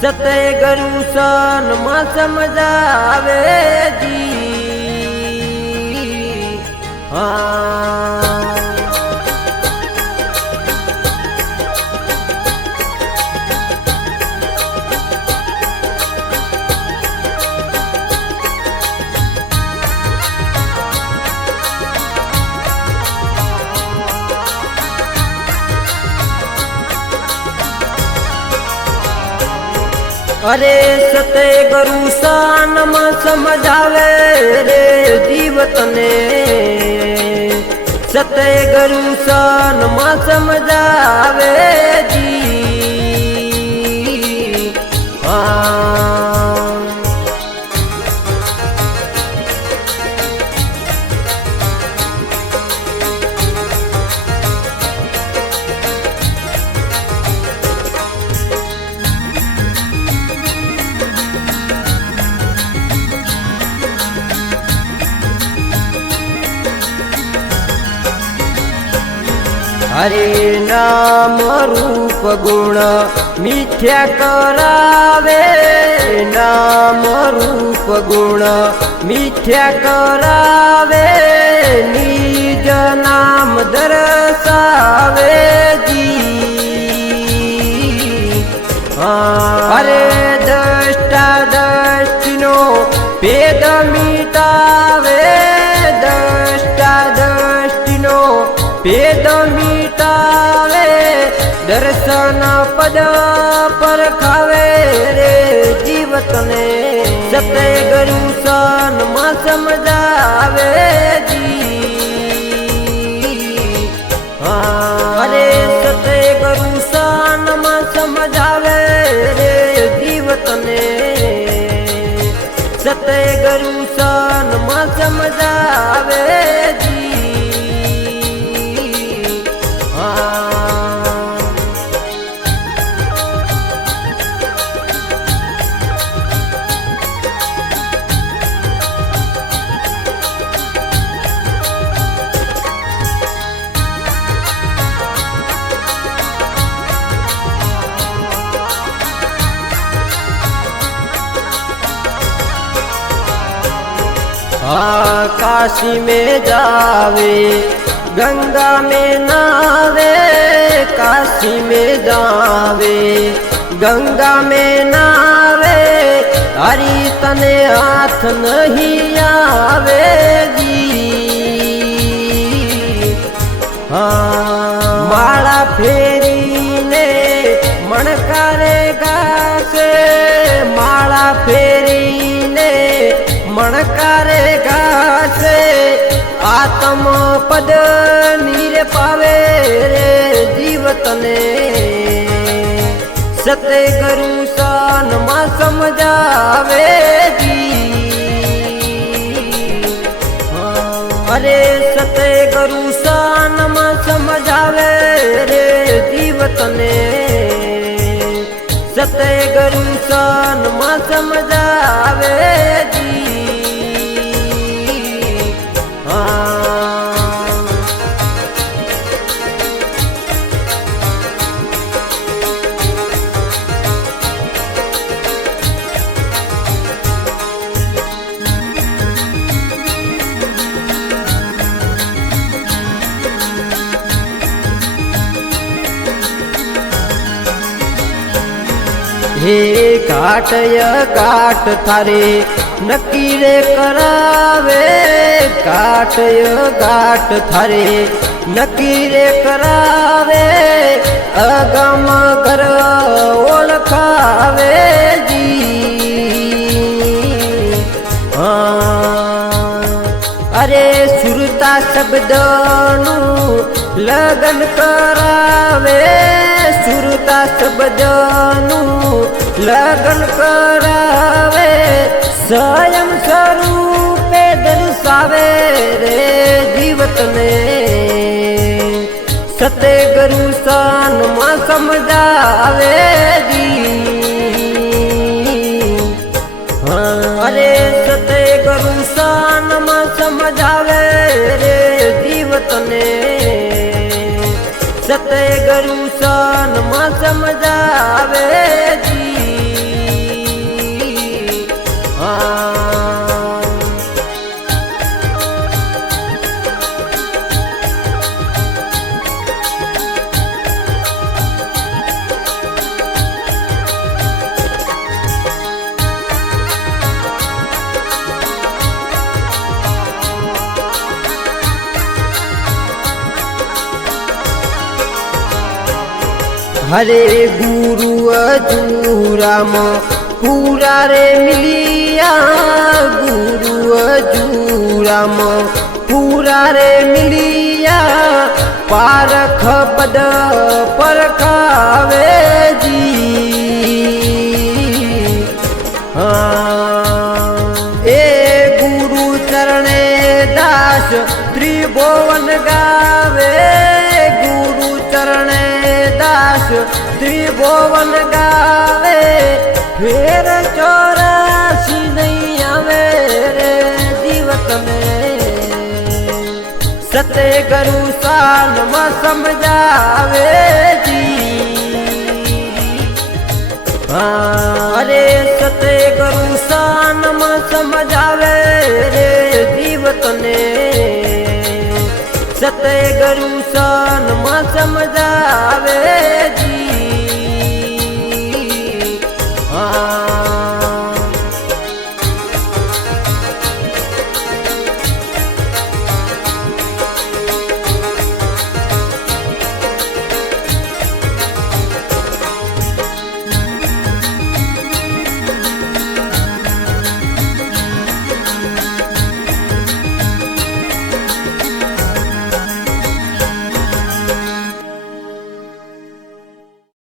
સતે ગરુ સન માં સમજાવે જી अरे सते गुरु सान में समझावे रे जीवत ने सते गुरु सान में समझावे जी हरे नाम रूप गुण मिथ्या करावे नाम रूप गुण मिथ्या करावे निज नाम दर्शावे जी हरे दृष्टा दृष्टिनो भेद मिटावे दृष्टा दृष्टिनो भेद मिटावे दर्शन पद पर खावे रे जीवत ने सते गुरु सन में समझावे जी अरे सते गुरु सन में समझावे रे जीवत ने सते गुरु सन में समझावे जी काशी में जावे गंगा में नावे काशी में जावे गंगा में नावे हरि तने हाथ नहीं आवे जी माला फेरी ने मणकारे गासे माला फेरी ने मणकारे गासे आत्म पद नीर पावे रे जीवत ने सते गुरु सन में समझावे जी अरे सते गुरु सन में समझावे रे जीवत ने सते गुरु सन में समझावे जी हे घाट घाट थारे नक्की रे करावे घाट घाट थारे नक्की रे करावे अगम कर ओळखावे जी अरे सुरता शब्दनु लगन करावे सुरता शब्दनु लगन करावे स्वयं स्वरूपे दर्शावे रे जीवत ने सते गुरु सन में समझावे जी अरे सते गुरु सन में समझावे रे जीवत ने सते गुरु सन में समझावे जी हरे गुरु अजूराम पूरा रे मिलिया गुरु अजूराम पूरा रे मिलिया पारख पद परखावे जी ए गुरु चरणे दास त्रिभुवन गावे गुरु चरणे दास त्रिभुवन गावे फिर 84 नहीं आवे रे जीवत में सत्य गुरु शान में समझावे जी अरे सत्य गुरु शान में समझावे रे जीवत ने सत्य गुरु शान में समझावे जी।